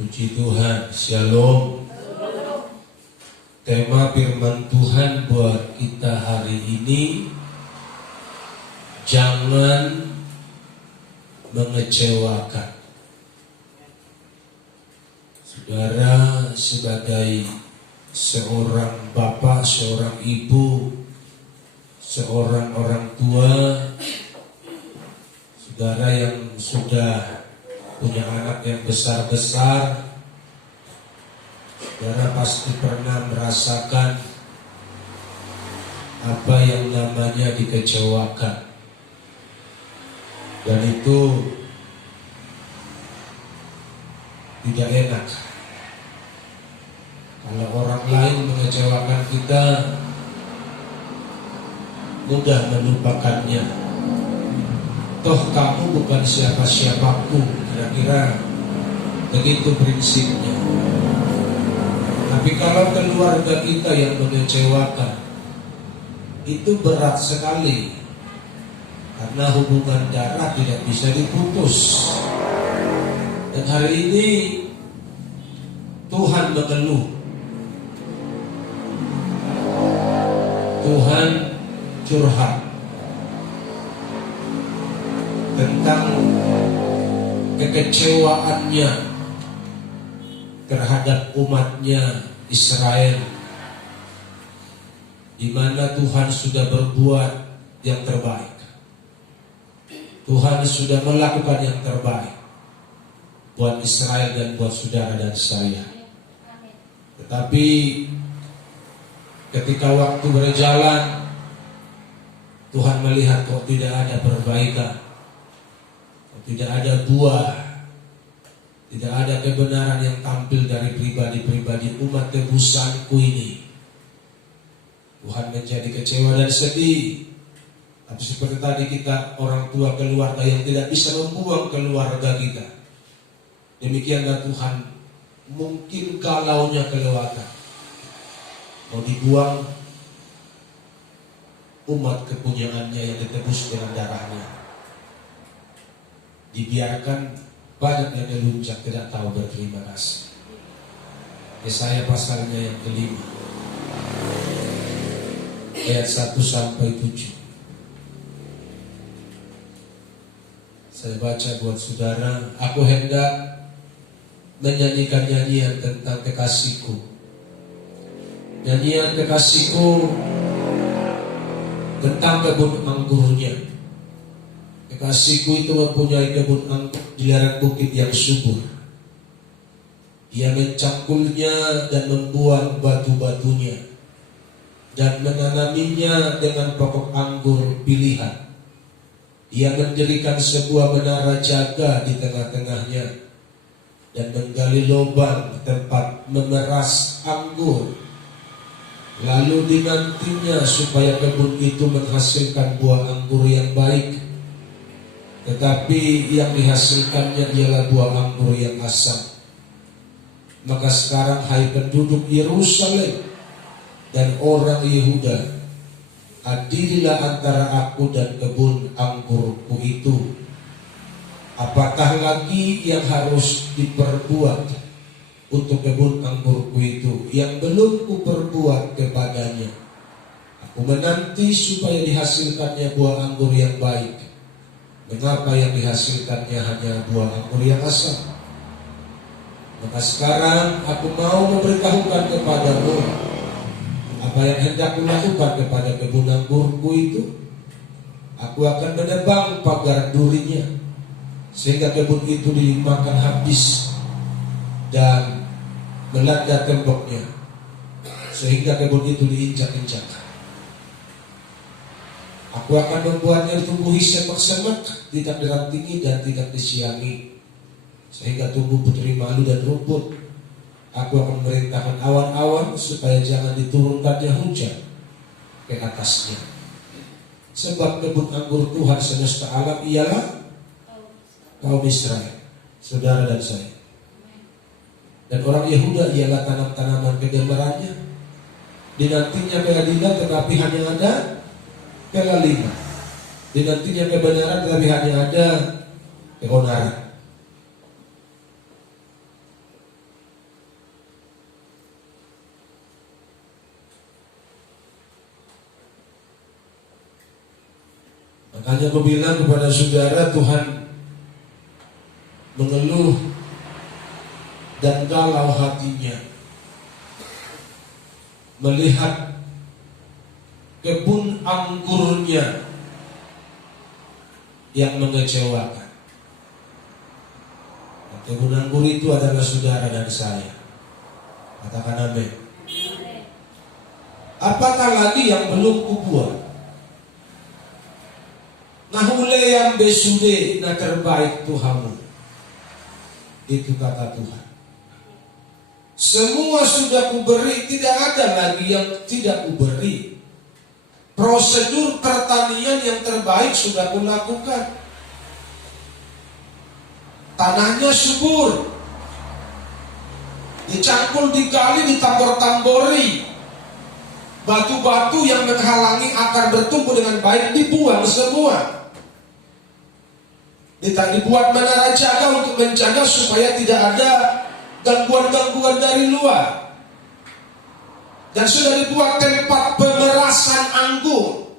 Puji Tuhan, Shalom. Tema firman Tuhan buat kita hari ini, jangan mengecewakan. Saudara, sebagai seorang bapak, seorang ibu, seorang orang tua, saudara yang sudah punya anak yang besar-besar, saudara pasti pernah merasakan apa yang namanya dikecewakan. Dan itu tidak enak. Kalau orang lain mengecewakan kita, mudah melupakannya. Toh kamu bukan siapa-siapaku, kira-kira begitu prinsipnya. Tapi kalau keluarga kita yang mengecewakan, itu berat sekali. Karena hubungan darah tidak bisa diputus. Dan hari ini Tuhan mengeluh. Tuhan curhat tentang kekecewaannya terhadap umatnya Israel, di mana Tuhan sudah berbuat yang terbaik. Tuhan sudah melakukan yang terbaik buat Israel dan buat saudara dan saya. Tetapi ketika waktu berjalan, Tuhan melihat kok tidak ada perbaikan, tidak ada buah, tidak ada kebenaran yang tampil dari pribadi-pribadi umat tebusanku ini. Tuhan menjadi kecewa dan sedih. Tapi seperti tadi, kita orang tua keluarga yang tidak bisa membuang keluarga kita. Demikianlah Tuhan mungkin galaunya keluarga. Mau dibuang umat kepunyaannya yang ditebus dengan darahnya. Dibiarkan banyak yang melunjak tidak tahu berterima kasih. Yesaya pasalnya yang kelima, ayat 1 sampai 7. Saya baca buat saudara. Aku hendak menyanyikan nyanyian tentang kekasihku. Nyanyian kekasihku tentang kebun anggurnya. Kekasihku itu mempunyai kebun anggur di lereng bukit yang subur. Ia mencangkulnya dan membuang batu-batunya dan menanaminya dengan pokok anggur pilihan. Ia mendirikan sebuah menara jaga di tengah-tengahnya dan menggali lubang tempat memeras anggur. Lalu dinantinya supaya kebun itu menghasilkan buah anggur yang baik. Tetapi yang dihasilkannya ialah buah anggur yang asam. Maka sekarang, hai penduduk Yerusalem dan orang Yehuda, adililah antara aku dan kebun anggurku itu. Apakah lagi yang harus diperbuat untuk kebun anggurku itu yang belum kuperbuat kepadanya? Aku menanti supaya dihasilkannya buah anggur yang baik. Mengapa yang dihasilkannya hanya buah anggur yang asam? Maka sekarang aku mau memberitahukan kepadamu apa yang hendak kulakukan kepada kebun anggurku itu. Aku akan menebang pagar durinya sehingga kebun itu dimakan habis, dan melanda temboknya sehingga kebun itu diinjak-injak. Aku akan membuatnya tumbuhi semak-semak, tidak dirantingi dan tidak disiangi, sehingga tumbuh putri malu dan rumput. Aku akan memerintahkan awan-awan supaya jangan diturunkannya hujan ke atasnya. Sebab kebun anggur Tuhan semesta alam ialah kaum Israel, saudara dan saya. Dan orang Yehuda ialah tanam-tanaman kegembiraannya. Dinantinya keadilan tetapi hanya ada kelaliman. Dinantinya kebenaran tetapi hanya ada keonaran. Makanya aku bilang kepada saudara, Tuhan mengeluh dan galau hatinya melihat kebun anggurnya yang mengecewakan. Kebun anggur itu adalah saudara dan saya. Katakan amin. Apakah lagi yang belum kubuat? Nahule yang besude na terbaik Tuhanmu. Itu kata Tuhan. Semua sudah kuberi, tidak ada lagi yang tidak kuberi. Prosedur pertanian yang terbaik sudah kulakukan. Tanahnya subur, dicangkul, digali, ditambor-tambori. Batu-batu yang menghalangi akar bertumbuh dengan baik dibuang semua. Dibuat menara jaga untuk menjaga supaya tidak ada gangguan-gangguan dari luar. Dan sudah dibuat tempat pemerasan anggur.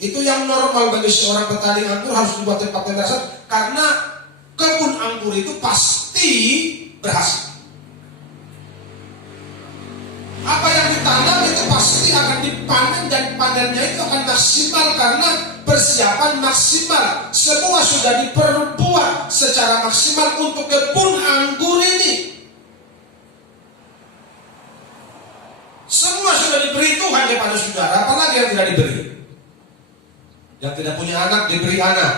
Itu yang normal bagi seorang petani anggur, harus dibuat tempat pemerasan. Karena kebun anggur itu pasti berhasil. Apa yang ditanam itu pasti akan dipanen, dan panennya itu akan maksimal karena persiapan maksimal. Semua sudah diperbuat secara maksimal untuk kebun anggur ini. Semua sudah diberi Tuhan kepada saudara, apalagi yang tidak diberi. Yang tidak punya anak diberi anak.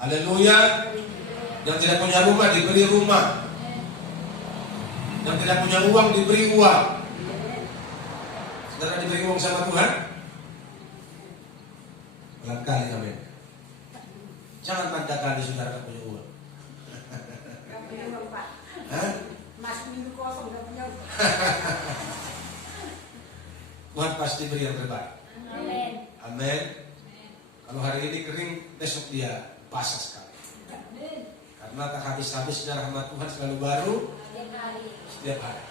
Haleluya. Yang tidak punya rumah diberi rumah. Yang tidak punya uang diberi uang. Saudara diberi uang sama Tuhan? Barangkali amin. Jangan tandakan di saudara tidak punya uang. Gak punya uang, Pak. Hah? Mas minggu kosong gak punya uang. Tuhan pasti beri yang terbaik. Amin. Amin. Kalau hari ini kering, besok dia basah sekali. Karena tak habis-habisnya rahmat Tuhan selalu baru setiap hari.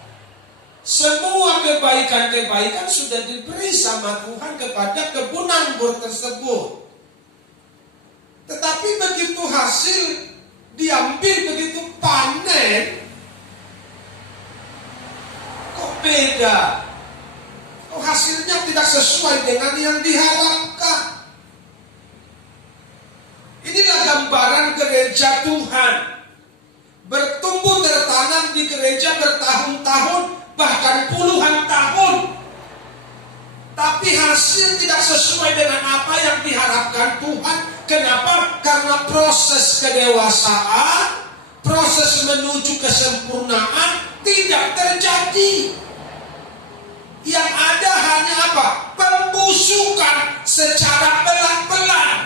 Semua kebaikan-kebaikan sudah diberi sama Tuhan kepada kebun anggur tersebut. Tetapi begitu hasil diambil, begitu panen, kok beda? Kok hasilnya tidak sesuai dengan yang diharapkan? Inilah gambaran gereja Tuhan. Bertumbuh tertanam di gereja bertahun-tahun, bahkan puluhan tahun. Tapi hasil tidak sesuai dengan apa yang diharapkan Tuhan. Kenapa? Karena proses kedewasaan, proses menuju kesempurnaan tidak terjadi. Yang ada hanya apa? Pembusukan secara pelan-pelan.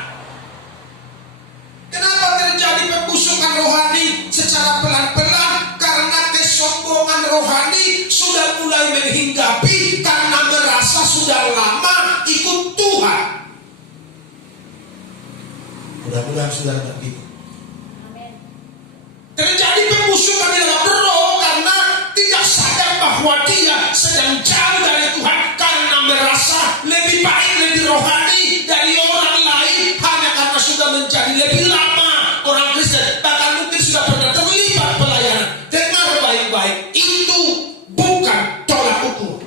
Kenapa terjadi pembusukan rohani secara pelan-pelan? Karena kesombongan rohani sudah mulai menghinggapi karena merasa sudah lama ikut Tuhan. Mudah-mudahan saudara tidak begitu. Terjadi pembusukan di dalam roh karena tidak sadar bahwa dia sedang jauh dari Tuhan, karena merasa lebih baik, lebih rohani dari orang lain hanya karena sudah menjadi lebih lama orang Kristen, bahkan mungkin sudah pernah terlibat pelayanan. Dengar baik-baik, itu bukan tolak ukur.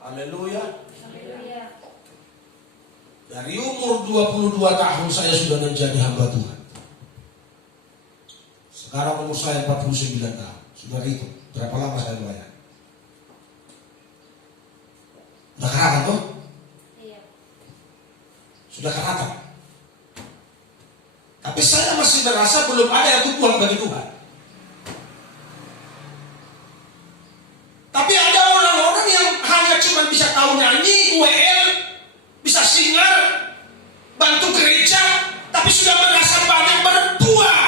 Haleluya. Dari umur 22 tahun saya sudah menjadi hamba Tuhan. Sekarang umur saya 49 tahun. Sudah itu berapa lama saya melayani? Sudah karatan toh? Iya. Sudah karatan. Tapi saya masih merasa belum ada yang kuat bagi Tuhan. Tapi ada orang-orang yang hanya cuma bisa tahu nyanyi, WL, bisa singer, bantu gereja, tapi sudah merasa banyak berbuah.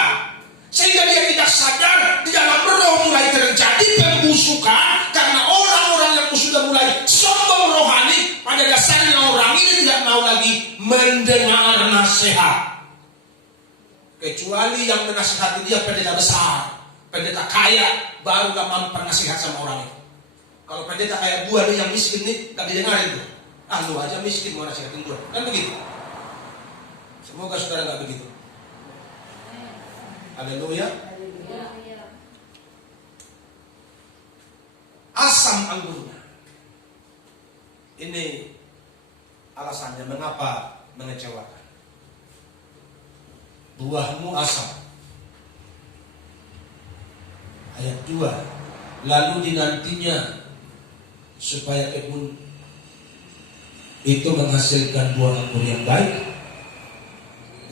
Sehingga dia tidak sadar di dalam roh mulai terjadi pembusukan karena orang-orang yang sudah mulai sombong rohani. Pada dasarnya orang ini tidak mau lagi mendengar nasihat. Kecuali yang menasihati dia pendeta besar, pendeta kaya, baru gak mampu nasihat sama orang itu. Kalau pendeta kayak gua nih yang miskin nih gak didengarin tuh. Ah, lu aja miskin mau nasihatin gua. Kan begitu. Semoga saudara nggak begitu. Haleluya. Asam anggurnya. Ini alasannya mengapa mengecewakan. Buahmu asam. Ayat 2. Lalu dinantinya supaya kebun itu menghasilkan buah anggur yang baik.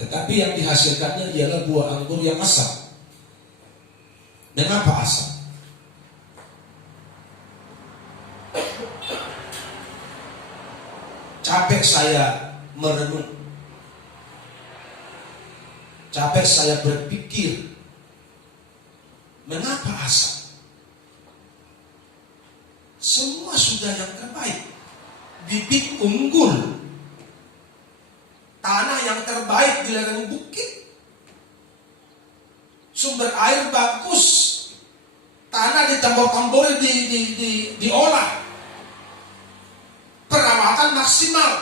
Tetapi yang dihasilkannya ialah buah anggur yang asam. Mengapa asam? Capek saya merenung. Capek saya berpikir. Mengapa asam? Semua sudah yang terbaik. Bibit unggul. Tanah yang terbaik di lereng bukit. Sumber air bagus. Tanah ditambor-tambori diolah. Perawatan maksimal.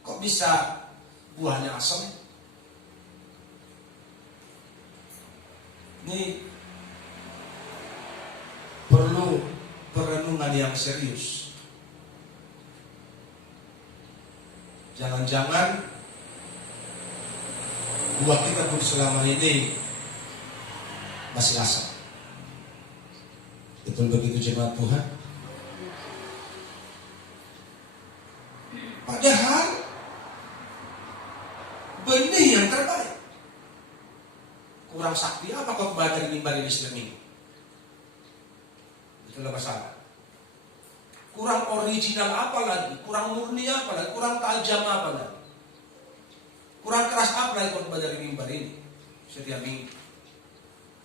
Kok bisa buahnya asam? Ini perlu perenungan yang serius. Jangan-jangan buah kita pun selama ini masih asam. Betul begitu jemaat Tuhan? Padahal benih yang terbaik. Kurang sakti apa kau baca di mimbar ini Islam ini? Itulah masalah. Kurang original apa lagi? Kurang murni apa lagi? Kurang tajam apa lagi? Kurang keras apa lagi kau baca di mimbar ini? Setiap minggu.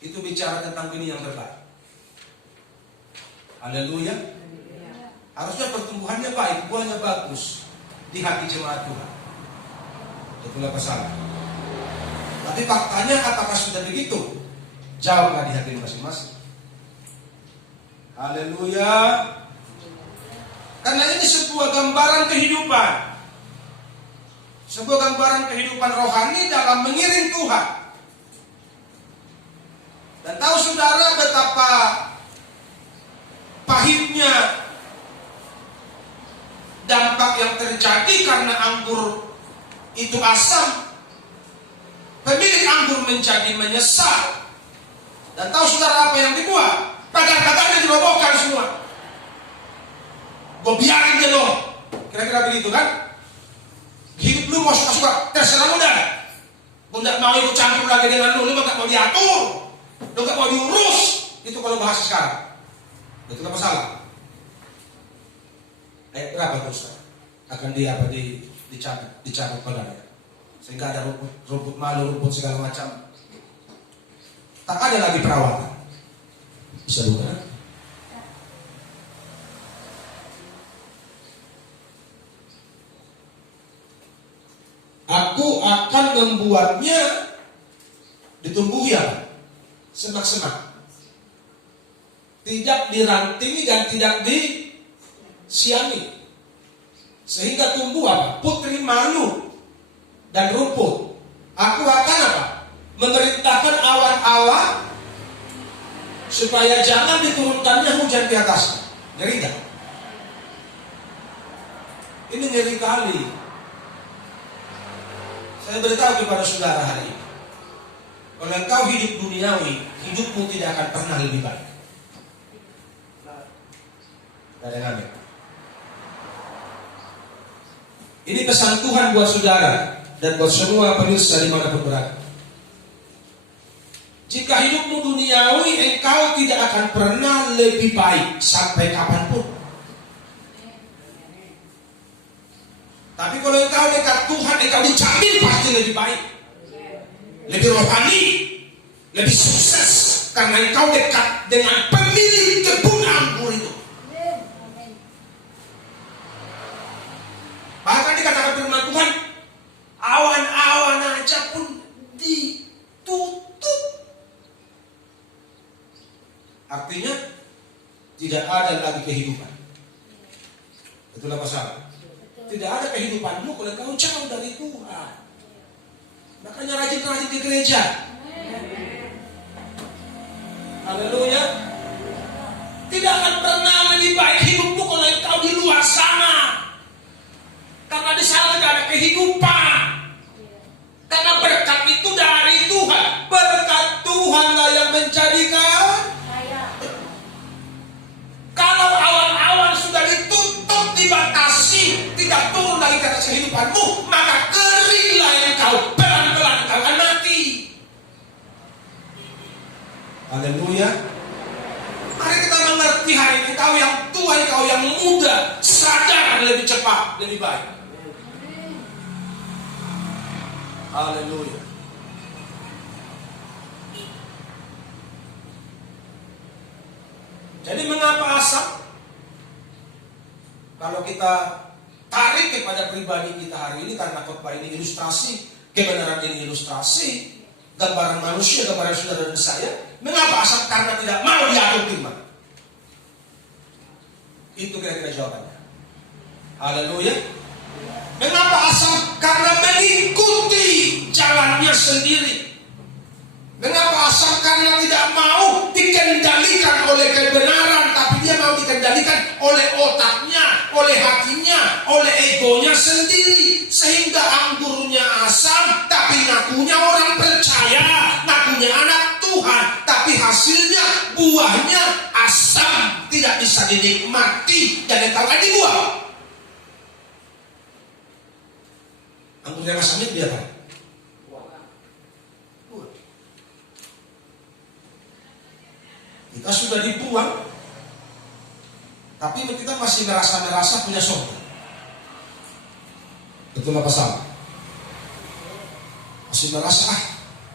Itu bicara tentang benih yang terbaik. Haleluya. Harusnya pertumbuhannya baik, buahnya bagus di hati jemaat Tuhan. Itulah masalah. Tapi faktanya apakah sudah begitu? Jawablah di hati masing-masing. Haleluya. Karena ini sebuah gambaran kehidupan. Sebuah gambaran kehidupan rohani dalam mengiring Tuhan. Dan tahu saudara betapa pahitnya dampak yang terjadi karena anggur itu asam. Pemilik anggur menjadi menyesal. Dan tahu saudara apa yang dibuat? Pagar-pagarnya dirobohkan semua. Gue biarin dia loh. Kira-kira begitu kan? Hidup lu mau suka-suka, terserah lu dah. Gue gak mau ikut campur lagi dengan lu gak mau diatur. Lu gak mau diurus. Itu kalau bahasa sekarang. Betul apa salah? Berapa terus? Akan dicabut pagarnya. Sehingga ada rumput malu, rumput segala macam. Tak ada lagi perawatan. Bisa bukan? Aku akan membuatnya ditumbuhi ya, semak-semak. Tidak dirantingi dan tidak disiangi. Sehingga tumbuh apa? Putri malu dan rumput. Aku akan apa? Memerintahkan awan-awan supaya jangan diturunkannya hujan di atasnya. Ngeri gak? Ini ngeri kali. Saya beritahu kepada saudara hari ini. Kalau engkau hidup duniawi, hidupmu tidak akan pernah lebih baik. Kadang-kadang. Ini pesan Tuhan buat saudara dan buat semua pemirsa dimanapun berada. Jika hidupmu duniawi, engkau tidak akan pernah lebih baik sampai kapanpun. Tapi kalau engkau dekat Tuhan, engkau dijamin pasti lebih baik, lebih rohani, lebih sukses, karena engkau dekat dengan pemilik kebun anggur itu. Bahkan dikatakan firman Tuhan, awan-awan aja pun ditutup. Artinya tidak ada lagi kehidupan. Betul apa salah? Tidak ada kehidupanmu kalau kau jauh dari Tuhan. Makanya rajin-rajin di gereja. Haleluya. Tidak akan pernah lebih baik hidupmu kalau kau di luar sana. Karena di sana tidak ada kehidupan. Karena berkat itu dari Tuhan. Berkat Tuhanlah yang menjadikan. Kalau awan-awan sudah ditutup, dibatasi, tidak turun lagi ke atas kehidupanmu, maka keringlah engkau, pelan-pelan engkau akan mati. Haleluya. Mari kita mengerti hari ini, kau yang tua, kau yang muda, sadar lebih cepat, lebih baik. Haleluya. Jadi mengapa asap? Kalau kita tarik kepada pribadi kita hari ini, karena khotbah ini ilustrasi, kebenaran ini ilustrasi, gambaran manusia, gambaran saudara dan saya. Mengapa asap? Karena tidak mau diatur firman. Itu kira-kira jawabannya. Haleluya. Mengapa asap? Karena mengikuti jalannya sendiri. Mengapa asap? Karena tidak mau dikendalikan oleh kebenaran, tapi dia mau dikendalikan oleh otaknya, oleh hatinya, oleh egonya sendiri. Sehingga anggurnya asam, tapi ngakunya orang percaya, ngakunya anak Tuhan, tapi hasilnya, buahnya asam, tidak bisa dinikmati dan engkau akan dibuang. Anggur yang asam itu dia apa? Kita sudah dibuang, tapi kita masih merasa punya surga. Betul apa salah? Masih merasa,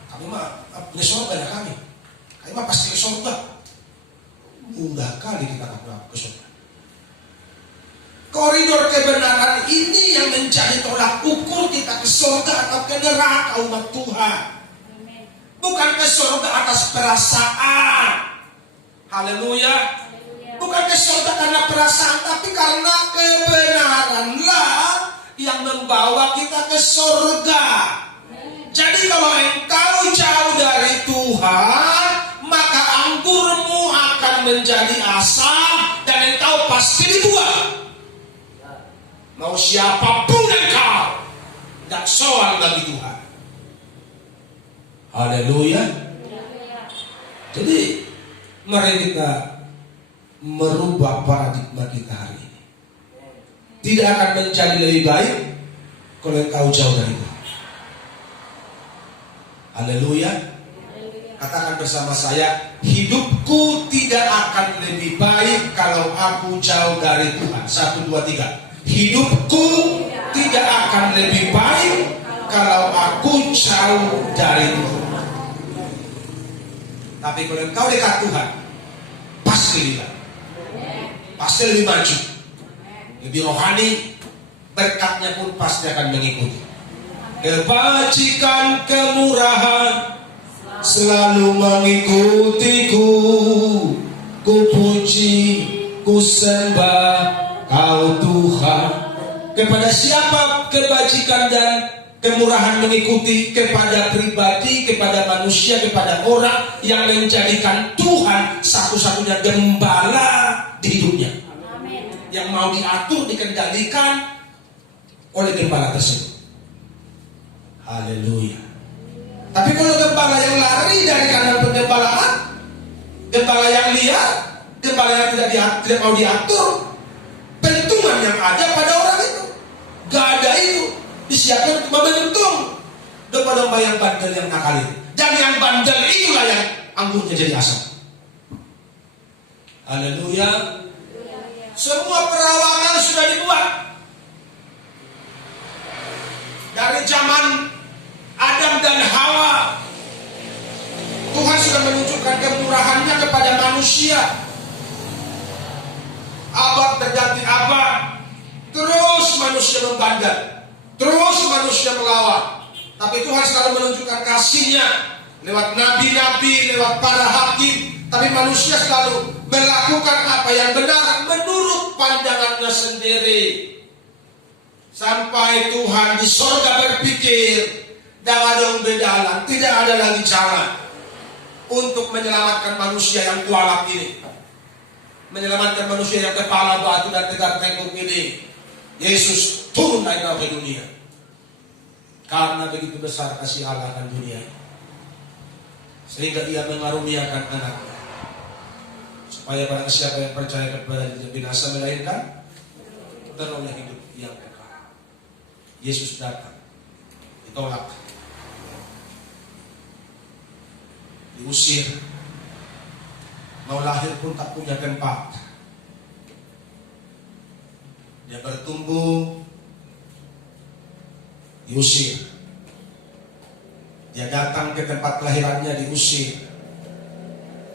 kami mah punya surga ya kami mah pasti ke surga. Mudah kali kita akan ke surga. Koridor kebenaran ini yang menjadi tolak ukur kita ke surga atau ke neraka umat Tuhan. Bukan ke surga atas perasaan. Haleluya. Bukan ke surga karena perasaan, tapi karena kebenaranlah yang membawa kita ke surga. Jadi kalau engkau jauh dari Tuhan, maka anggurmu akan menjadi asam dan engkau pasti dibuang. Mau siapapun engkau, tidak soal bagi Tuhan. Haleluya. Jadi mari kita merubah paradigma kita hari ini. Tidak akan menjadi lebih baik kalau engkau jauh dari Tuhan. Haleluya. Katakan bersama saya, hidupku tidak akan lebih baik kalau aku jauh dari Tuhan. 1, 2, 3. Hidupku tidak akan lebih baik kalau aku jauh dari Tuhan. Tapi kalau engkau dekat Tuhan, pasti lebih baik. Pasti lebih maju, lebih rohani, berkatnya pun pasti akan mengikuti. Kebajikan, kemurahan selalu mengikutiku. Ku puji, ku sembah Kau Tuhan. Kepada siapa kebajikan dan kemurahan mengikuti? Kepada pribadi, kepada manusia, kepada orang yang menjadikan Tuhan satu-satunya gembala di hidupnya. Amen. Yang mau diatur, dikendalikan oleh gembala tersebut. Haleluya. Tapi kalau gembala yang lari dari kandang penggembalaan, gembala yang liar, gembala yang tidak mau diatur, bentungan yang ada pada orang itu, gak ada itu, disiapkan cuma bentung domba-domba yang bandel, yang nakal itu. Dan yang bandel itulah yang anggurnya jadi asam. Haleluya. Semua perawatan sudah dibuat dari zaman Adam dan Hawa. Tuhan sudah menunjukkan kemurahannya kepada manusia. Abad berganti abad, terus manusia membandel, terus manusia melawan. Tapi Tuhan selalu menunjukkan kasih-Nya lewat nabi-nabi, lewat para hakim. Tapi manusia selalu melakukan apa yang benar menurut pandangannya sendiri. Sampai Tuhan di sorga berpikir, dangadong bedalan, tidak ada lagi cara untuk menyelamatkan manusia yang kualat ini, menyelamatkan manusia yang kepala batu dan tegak tengkuk ini. Yesus turun dari ke dunia karena begitu besar kasih Allah akan dunia, sehingga Ia mengaruniakan anaknya, supaya barang siapa yang percaya kepada Dia binasa, melainkan beroleh hidup yang kekal. Yesus datang, ditolak, diusir, mau lahir pun tak punya tempat. Dia bertumbuh, diusir. Dia datang ke tempat kelahirannya, diusir.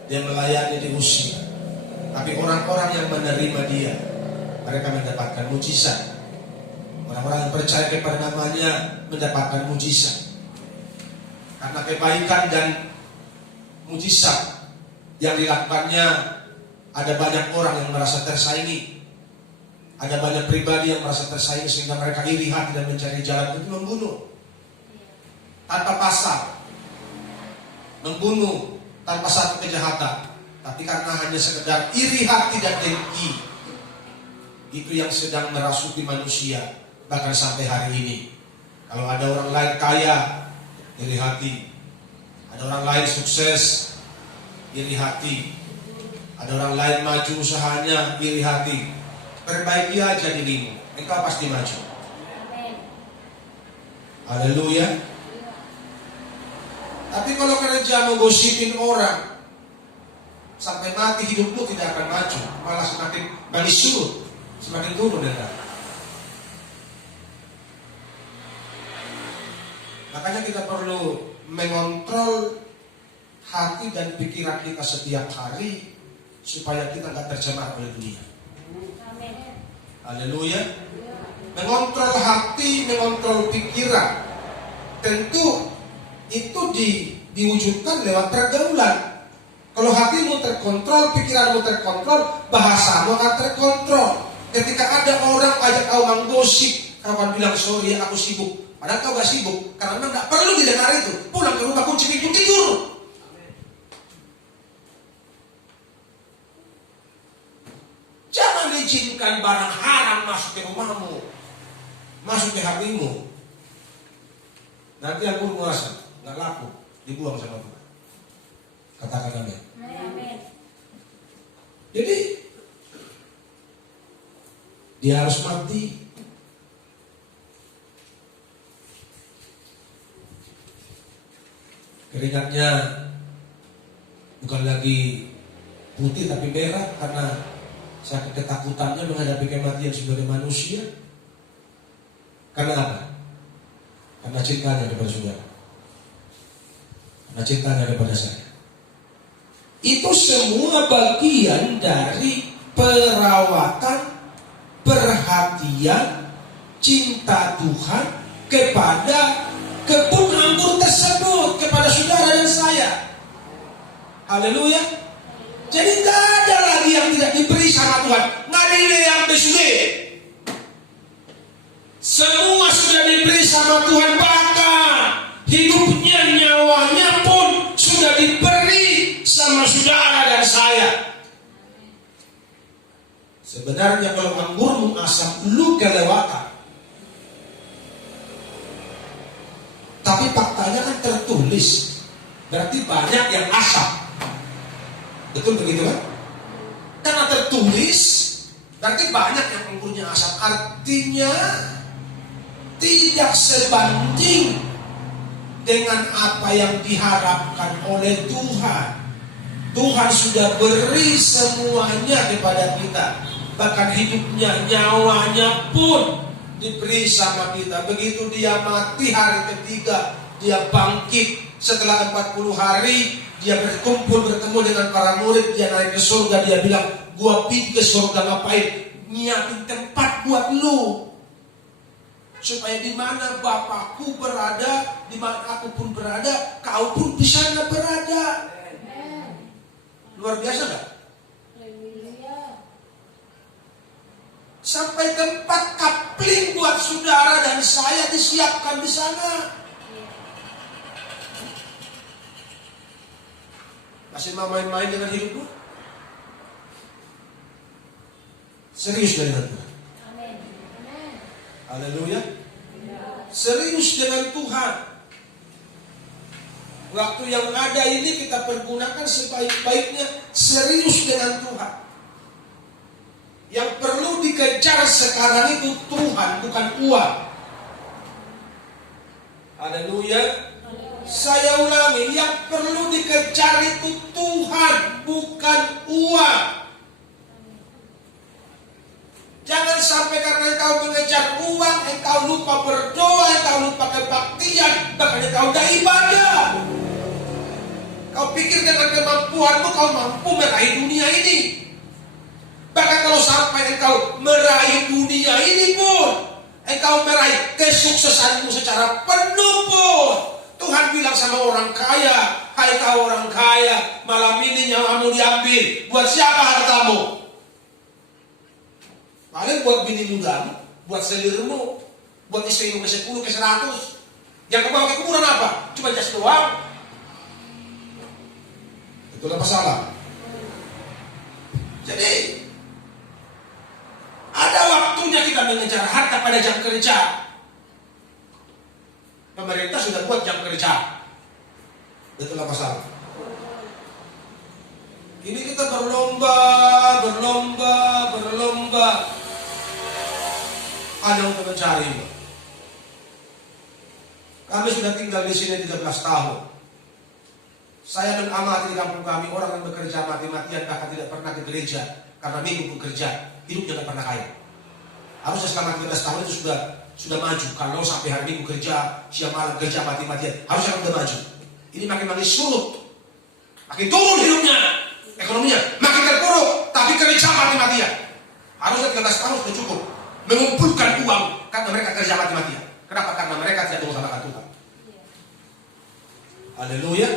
Dia melayani, diusir. Tapi orang-orang yang menerima dia, mereka mendapatkan mujizat. Orang-orang yang percaya kepada namanya mendapatkan mujizat. Karena kebaikan dan mujizat yang dilakukannya, ada banyak orang yang merasa tersaingi. Ada banyak pribadi yang merasa tersaingi sehingga mereka iri hati dan mencari jalan untuk membunuh tanpa pasal, membunuh tanpa satu kejahatan. Tapi karena hanya sekedar iri hati dan dengki, itu yang sedang merasuki manusia bahkan sampai hari ini. Kalau ada orang lain kaya, iri hati. Ada orang lain sukses, iri hati. Ada orang lain maju usahanya, iri hati. Perbaiki aja dirimu, engkau pasti maju. Haleluya. Tapi kalau kerja menggosipin orang, sampai mati hidupmu tidak akan maju, malah semakin bagi surut, semakin turun dan. Makanya kita perlu mengontrol hati dan pikiran kita setiap hari supaya kita tidak tercemar oleh dunia. Haleluya. Mengontrol hati, mengontrol pikiran. Tentu itu diwujudkan lewat pergaulan. Kalau hatimu terkontrol, pikiranmu terkontrol, bahasamu akan terkontrol. Ketika ada orang ajak kau menggosip, kau akan bilang sorry aku sibuk. Padahal kau gak sibuk, karena memang gak perlu didengar itu. Pulang ke rumah kunci pintu tidur. Jangan izinkan barang haram masuk ke rumahmu, masuk ke hatimu. Nanti aku menguasa, nggak laku, dibuang sama Tuhan. Katakan amin. Jadi dia harus mati. Keringatnya bukan lagi putih tapi merah karena sakit ketakutannya menghadapi kematian sebagai manusia. Karena apa? Karena cintanya kepada saudara. Karena cintanya kepada saya. Itu semua bagian dari perawatan, perhatian, cinta Tuhan kepada kebun anggur tersebut, kepada saudara dan saya. Haleluya. Jadi tidak ada lagi yang tidak diberi sama Tuhan. Ngadile yang besue. Semua sudah diberi sama Tuhan. Bahkan hidupnya, nyawanya pun sudah diberi sama saudara dan saya. Sebenarnya kalau anggurmu asam, lu kelewatan. Tapi faktanya kan tertulis. Berarti banyak yang asam. Betul begitu kan? Karena tertulis, berarti banyak yang anggurnya asam. Artinya tidak sebanding dengan apa yang diharapkan oleh Tuhan. Tuhan sudah beri semuanya kepada kita. Bahkan hidupnya, nyawanya pun diberi sama kita. Begitu dia mati hari ketiga, dia bangkit. Setelah 40 hari, dia bertemu dengan para murid. Dia naik ke surga. Dia bilang, gua pergi ke surga ngapain? Nyiapin tempat buat lu, supaya di mana Bapakku berada, di mana aku pun berada, kau pun di sana berada. Luar biasa gak? Sampai tempat kapling buat saudara dan saya disiapkan di sana. Masih mau main-main dengan hidupmu? Serius dengan Tuhan. Haleluya. Serius dengan Tuhan. Waktu yang ada ini kita pergunakan sebaik-baiknya, serius dengan Tuhan. Yang perlu dikejar sekarang itu Tuhan, bukan uang. Haleluya. Saya ulangi, yang perlu dikejar itu Tuhan, bukan uang. Jangan sampai karena engkau mengejar uang, engkau lupa berdoa, engkau lupa kebaktian, bahkan engkau tidak ibadah. Kau pikir dengan kemampuanmu kau mampu meraih dunia ini. Bahkan kalau sampai engkau meraih dunia ini pun, engkau meraih kesuksesanmu secara penuh pun, Tuhan bilang sama orang kaya, hai kau orang kaya, malam ini nyawamu diambil. Buat siapa hartamu? Paling buat bini mudamu, buat selirmu, buat istrimu ke-10, ke-100. Yang kau bawa ke kuburan apa? Cuma jas doang. Itulah masalah. Jadi ada waktunya kita mengejar harta pada jam kerja. Pemerintah sudah buat jam kerja. Itulah masalah. Ini kita berlomba. Hanya untuk mencari. Kami sudah tinggal di sini 13 tahun. Saya mengamati di kampung kami orang yang bekerja mati-matian bahkan tidak pernah ke gereja karena bingung bekerja, hidupnya tidak pernah kaya. Harusnya selama 13 tahun itu sudah maju. Kalau sampai hari Minggu kerja, siang malam kerja mati-matian, harusnya sudah maju. Ini makin surut, makin turun hidupnya, ekonominya makin terpuruk, tapi kerja mati-matian. Harusnya 13 tahun sudah cukup mengumpulkan uang karena mereka kerja mati-matian. Kenapa? Karena mereka tidak mengutamakan Tuhan. Haleluya.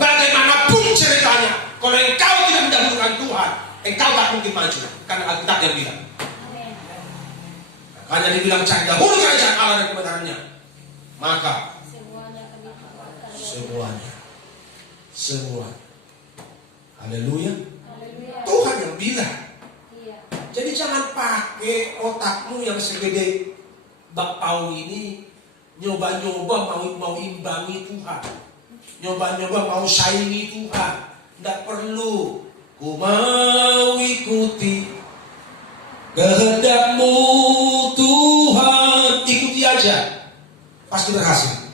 Bagaimanapun ceritanya, kalau engkau tidak mendahulukan Tuhan, engkau tak mungkin maju. Karena Alkitab yang bilang. Hanya dibilang cari dahulu kerajaan Allah dan kebenarannya, maka semua. Haleluya. Tuhan yang bilang. Jadi jangan pakai otakmu yang segede bakpao ini nyoba-nyoba mau imbangi Tuhan, nyoba-nyoba mau saingi Tuhan. Tidak perlu. Ku mau ikuti kehendakmu Tuhan, ikuti aja, pasti berhasil.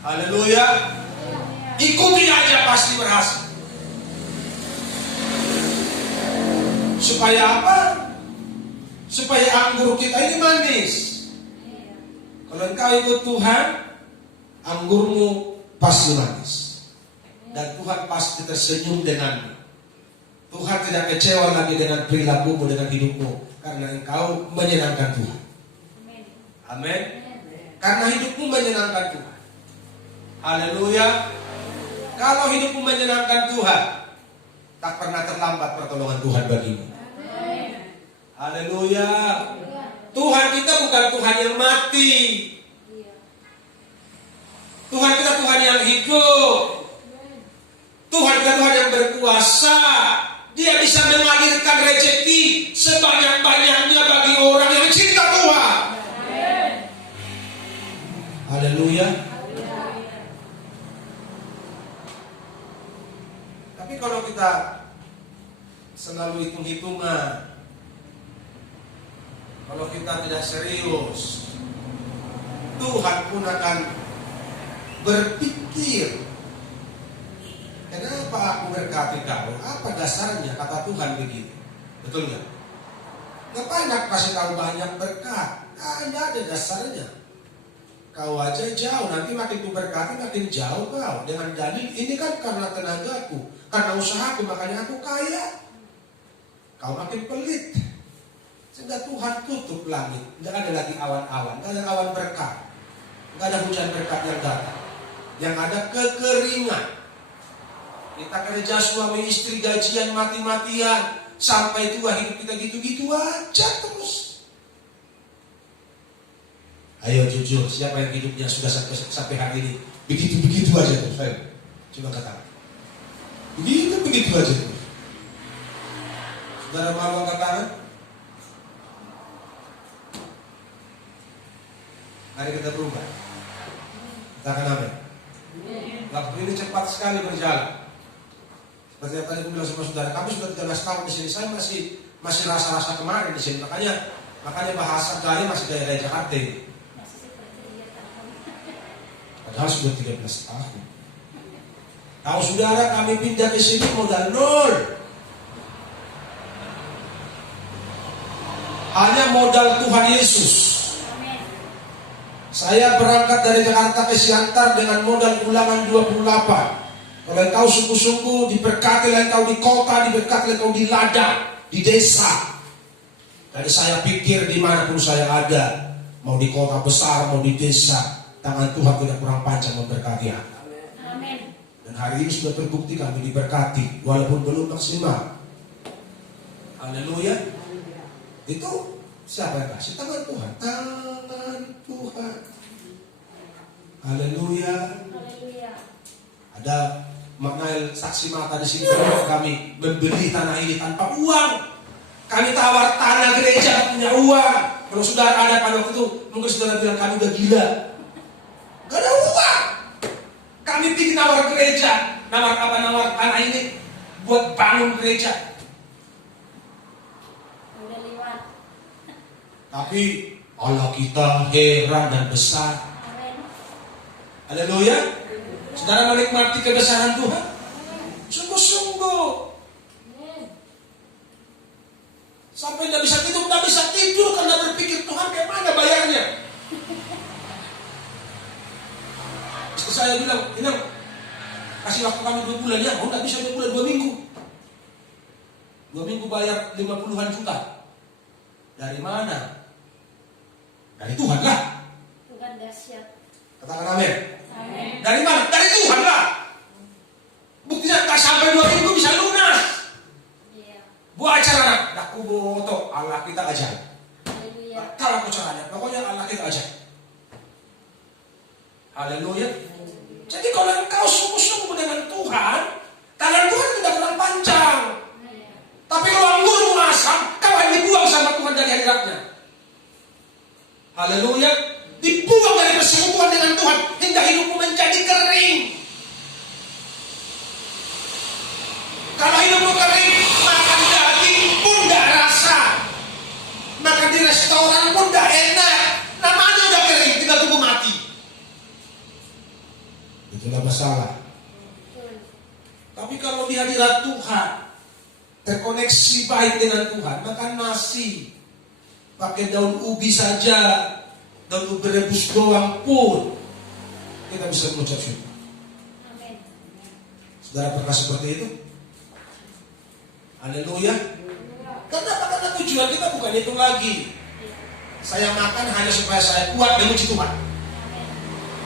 Haleluya. Ikuti aja pasti berhasil. Supaya apa? Supaya anggur kita ini manis. Kalau engkau ikut Tuhan, anggurmu pasti manis. Dan Tuhan pasti tersenyum denganmu. Tuhan tidak kecewa lagi dengan perilakumu, dengan hidupmu, karena engkau menyenangkan Tuhan. Amin. Karena hidupmu menyenangkan Tuhan. Haleluya. Kalau hidupmu menyenangkan Tuhan, tak pernah terlambat pertolongan Tuhan bagimu. Haleluya. Tuhan kita bukan Tuhan yang mati. Tuhan kita Tuhan yang hidup. Tuhan kita Tuhan yang berkuasa. Dia bisa mengalirkan rezeki sebanyak-banyaknya bagi orang yang cinta Tuhan. Haleluya. Tapi kalau kita selalu hitung-hitungan, kalau kita tidak serius, Tuhan pun akan berpikir, kenapa aku berkati kau? Apa dasarnya kata Tuhan begitu? Betul nggak? Ngapain aku kasih kau banyak berkat? Tidak ada dasarnya. Kau aja jauh, nanti makin ku berkati makin jauh kau. Dengan dalil ini kan karena tenagaku, karena usahaku makanya aku kaya. Kau makin pelit. Sehingga Tuhan tutup langit. Tidak ada lagi awan-awan, tidak ada awan berkat, tidak ada hujan berkat yang datang. Yang ada kekeringan. Kita kerja suami istri gajian mati-matian, Sampai tua hidup kita gitu-gitu aja terus. Ayo jujur, siapa yang hidupnya sudah sampai hari ini begitu-begitu aja terus? Ayo, coba katakan. Begitu-begitu aja terus. Saudara mau angkat tangan? Mari kita berubah. Katakan amin. Waktu ini cepat sekali berjalan. Seperti yang tadi aku bilang sama saudara, kami sudah 13 tahun di sini. Saya masih rasa-rasa kemarin di sini. Makanya bahasa gaya masih gaya Jakarta ini. Padahal sudah 13 tahun. Tahu saudara, kami pindah ke sini modal nol. Hanya modal Tuhan Yesus. Saya berangkat dari Jakarta ke Siantar dengan modal Ulangan 28. Kalau engkau sungguh-sungguh diberkati, engkau di kota, diberkati, engkau di ladang, di desa. Jadi saya pikir dimanapun saya ada, mau di kota besar, mau di desa, tangan Tuhan tidak kurang panjang memberkati aku. Amin. Dan hari ini sudah terbukti kami diberkati, walaupun belum maksimal. Haleluya. Itu siapa yang kasih? Tangan Tuhan. Tangan Tuhan. Haleluya. Haleluya. Ada makna saksi mata di sini. Kami membeli tanah ini tanpa uang. Kami tawar tanah gereja punya uang. Kalau saudara ada pada waktu itu, mungkin saudara bilang kami udah gila. Gak ada uang. Kami bikin nawar gereja, nawar tanah ini buat bangun gereja. Udah lewat. Tapi Allah kita heran dan besar. Amin. Haleluya. Saudara menikmati kebesaran Tuhan. Sungguh-sungguh. Sampai tidak bisa tidur karena berpikir Tuhan kayak mana bayarnya. Istri saya bilang, kasih waktu kami 2 bulan ya. Oh tidak bisa 2 bulan, 2 minggu. 2 minggu bayar 50-an juta. Dari mana? Dari Tuhan lah. Tuhan dahsyat. Katakan amin. Amin. Dari mana? Dari Tuhan lah. Buktinya tak sampai 2 minggu bisa lunas. Iya. Buat acara nak kuboto Allah kita ajar. Haleluya. Kalau caranya, pokoknya Allah kita ajar. Haleluya. Jadi kalau engkau sungguh-sungguh dengan Tuhan, tangan Tuhan tidak kurang panjang. Iya. Tapi kalau anggurmu asam, kau akan dibuang sama Tuhan dari hadiratnya. Haleluya. Dibuang dari persekutuan dengan Tuhan hingga hidupmu menjadi kering. Kalau hidupmu kering, makan daging pun gak rasa. Makan di restoran pun gak enak. Namanya udah kering, tinggal tunggu mati. Itulah masalah. Betul. Tapi kalau di hadirat Tuhan, terkoneksi baik dengan Tuhan, makan nasi, pakai daun ubi saja, daun ubi rebus doang pun, kita bisa mengucap syukur. Amin. Saudara pernah seperti itu? Haleluya. Karena tujuan kita bukan itu lagi. Saya makan hanya supaya saya kuat dan memuji Tuhan.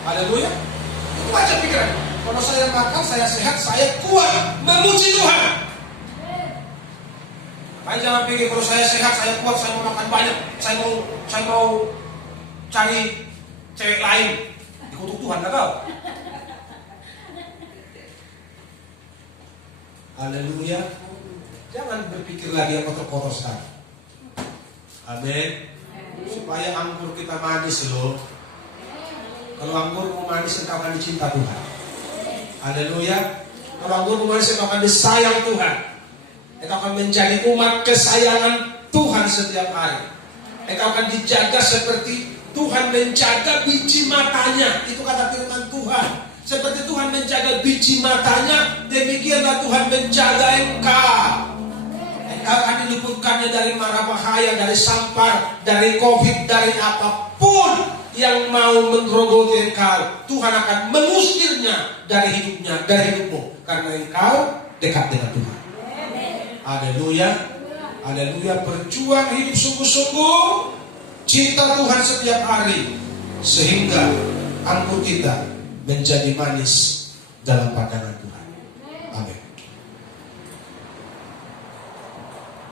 Haleluya. Itu aja pikiran. Kalau saya makan, saya sehat, saya kuat memuji Tuhan. Makanya jangan pikir kalau saya sehat, saya kuat, saya mau makan banyak, saya mau cari cewek lain. Dikutuk Tuhan, gak tahu. Haleluya. Jangan berpikir lagi yang kotor-kotor sekarang. Amin. Supaya anggur kita manis loh. Kalau anggur mau manis, engkau akan dicinta Tuhan. Haleluya. Kalau anggur mau manis, engkau akan disayang Tuhan. Engkau akan menjadi umat kesayangan Tuhan setiap hari. Engkau akan dijaga seperti Tuhan menjaga biji matanya. Itu kata firman Tuhan. Seperti Tuhan menjaga biji matanya, demikianlah Tuhan menjaga engkau. Engkau akan diluputkannya dari mara bahaya, dari sampar, dari COVID, dari apapun yang mau menggerogoti engkau. Tuhan akan mengusirnya dari hidupnya, dari hidupmu, karena engkau dekat dengan Tuhan. Haleluya. Haleluya. Berjuang hidup sungguh-sungguh, cinta Tuhan setiap hari, sehingga anggur kita menjadi manis dalam pandangan Tuhan.